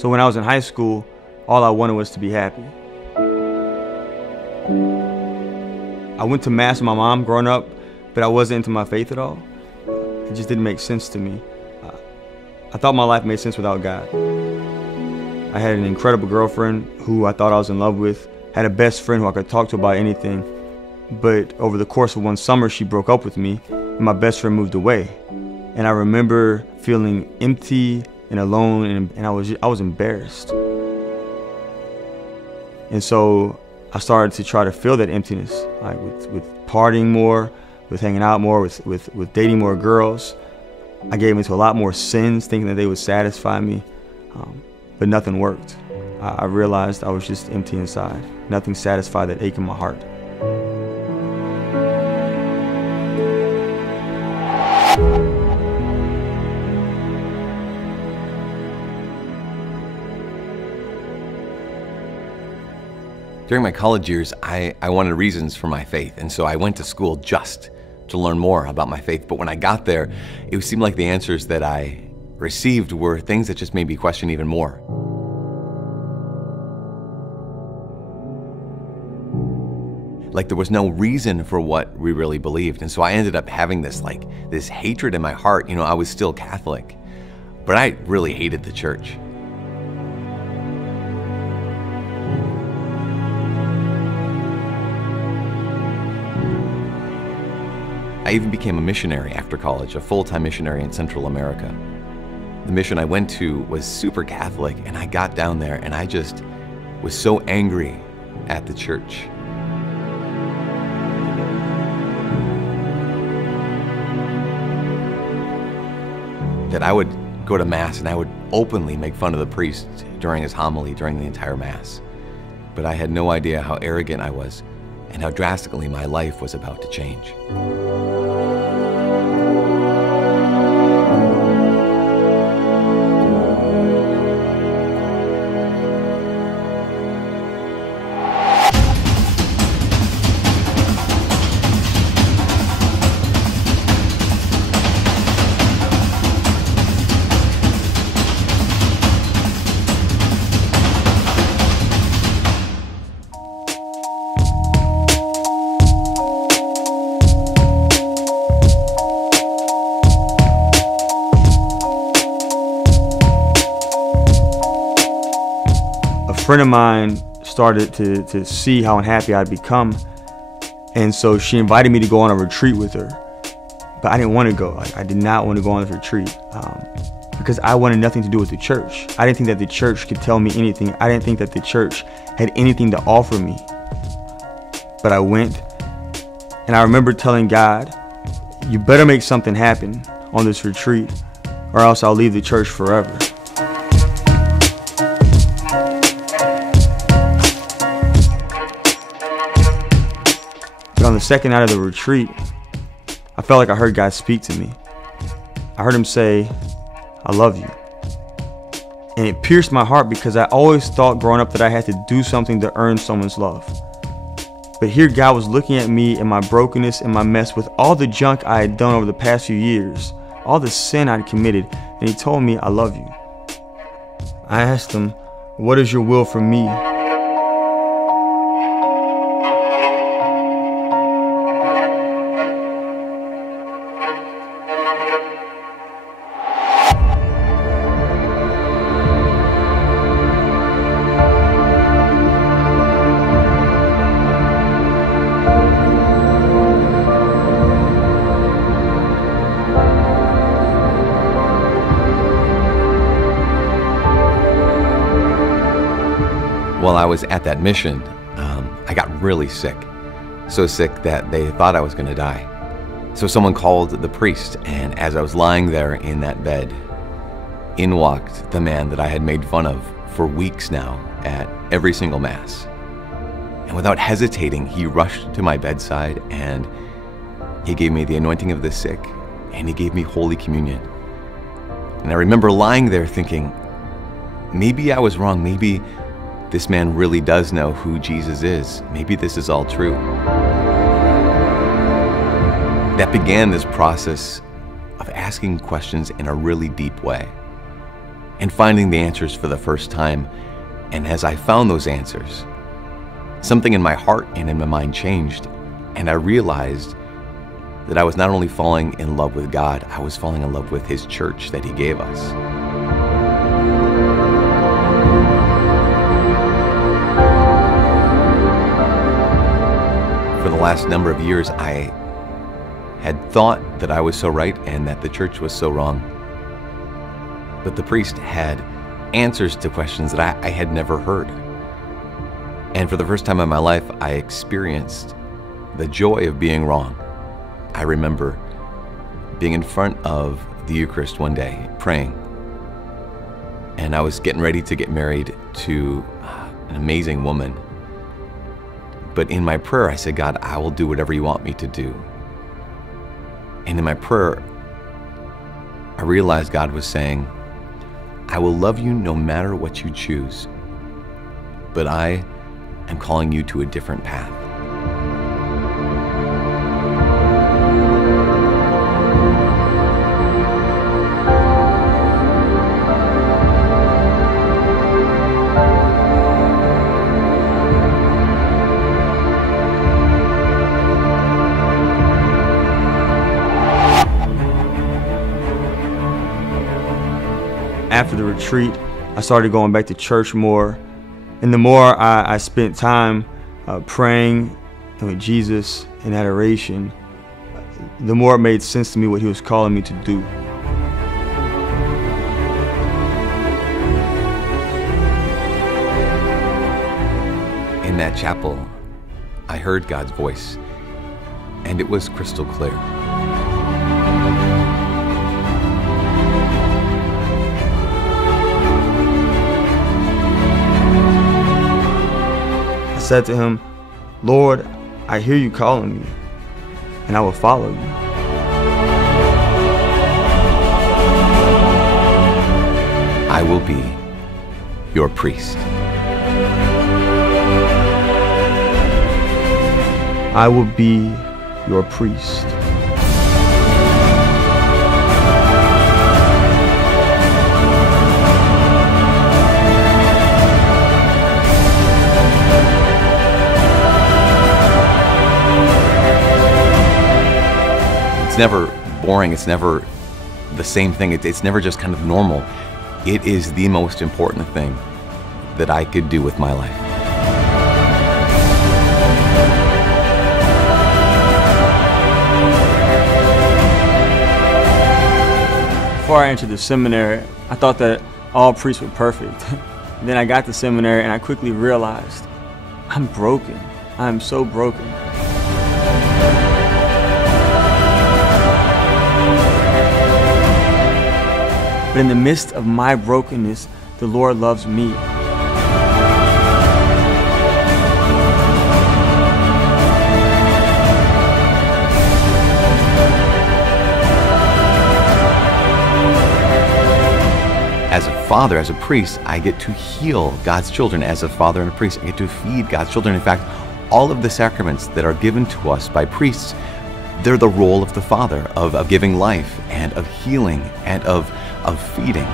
So when I was in high school, all I wanted was to be happy. I went to mass with my mom growing up, but I wasn't into my faith at all. It just didn't make sense to me. I thought my life made sense without God. I had an incredible girlfriend who I thought I was in love with, had a best friend who I could talk to about anything. But over the course of one summer, she broke up with me, and my best friend moved away. And I remember feeling empty and alone, and I was embarrassed. And so I started to try to fill that emptiness, like with partying more, with hanging out more, with dating more girls. I gave into a lot more sins, thinking that they would satisfy me, but nothing worked. I realized I was just empty inside. Nothing satisfied that ache in my heart. During my college years, I wanted reasons for my faith, and so I went to school just to learn more about my faith. But when I got there, it seemed like the answers that I received were things that just made me question even more. Like there was no reason for what we really believed. And so I ended up having this hatred in my heart. You know, I was still Catholic, but I really hated the church. I even became a missionary after college, a full-time missionary in Central America. The mission I went to was super Catholic, and I got down there and I just was so angry at the church. That I would go to Mass and I would openly make fun of the priest during his homily during the entire Mass. But I had no idea how arrogant I was and how drastically my life was about to change. A friend of mine started to see how unhappy I'd become, and so she invited me to go on a retreat with her. But I didn't want to go. I did not want to go on this retreat because I wanted nothing to do with the church. I didn't think that the church could tell me anything. I didn't think that the church had anything to offer me. But I went, and I remember telling God, "You better make something happen on this retreat, or else I'll leave the church forever." But on the second night of the retreat, I felt like I heard God speak to me. I heard him say, "I love you." And it pierced my heart because I always thought growing up that I had to do something to earn someone's love. But here God was looking at me and my brokenness and my mess with all the junk I had done over the past few years, all the sin I'd committed, and he told me, "I love you." I asked him, "What is your will for me?" While I was at that mission, I got really sick. So sick that they thought I was going to die. So someone called the priest, and as I was lying there in that bed, in walked the man that I had made fun of for weeks now at every single Mass. And without hesitating, he rushed to my bedside and he gave me the anointing of the sick, and he gave me Holy Communion. And I remember lying there thinking, maybe I was wrong. Maybe this man really does know who Jesus is. Maybe this is all true. That began this process of asking questions in a really deep way. and finding the answers for the first time. And as I found those answers, something in my heart and in my mind changed, and I realized that I was not only falling in love with God, I was falling in love with His church that He gave us. For the last number of years, I had thought that I was so right and that the church was so wrong. But the priest had answers to questions that I had never heard. And for the first time in my life, I experienced the joy of being wrong. I remember being in front of the Eucharist one day, praying. And I was getting ready to get married to an amazing woman. But in my prayer, I said, God, I will do whatever you want me to do. And in my prayer, I realized God was saying, I will love you no matter what you choose, but I am calling you to a different path. After the retreat, I started going back to church more. And the more I spent time praying with Jesus in adoration, the more it made sense to me what He was calling me to do. In that chapel, I heard God's voice, and it was crystal clear. I said to Him, Lord, I hear you calling me, and I will follow you. I will be your priest. I will be your priest. It's never boring, it's never the same thing, it's never just kind of normal. It is the most important thing that I could do with my life. Before I entered the seminary, I thought that all priests were perfect. Then I got to seminary and I quickly realized I'm broken. I'm so broken. But in the midst of my brokenness, the Lord loves me. As a father, as a priest, I get to heal God's children. As a father and a priest, I get to feed God's children. In fact, all of the sacraments that are given to us by priests, they're the role of the father, of giving life and of healing and of feeding.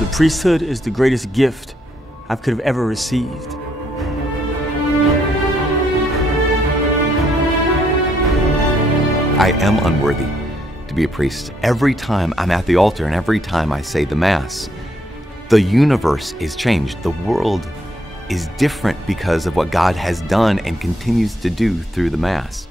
The priesthood is the greatest gift I could have ever received. I am unworthy to be a priest. Every time I'm at the altar and every time I say the Mass, the universe is changed. The world is different because of what God has done and continues to do through the Mass.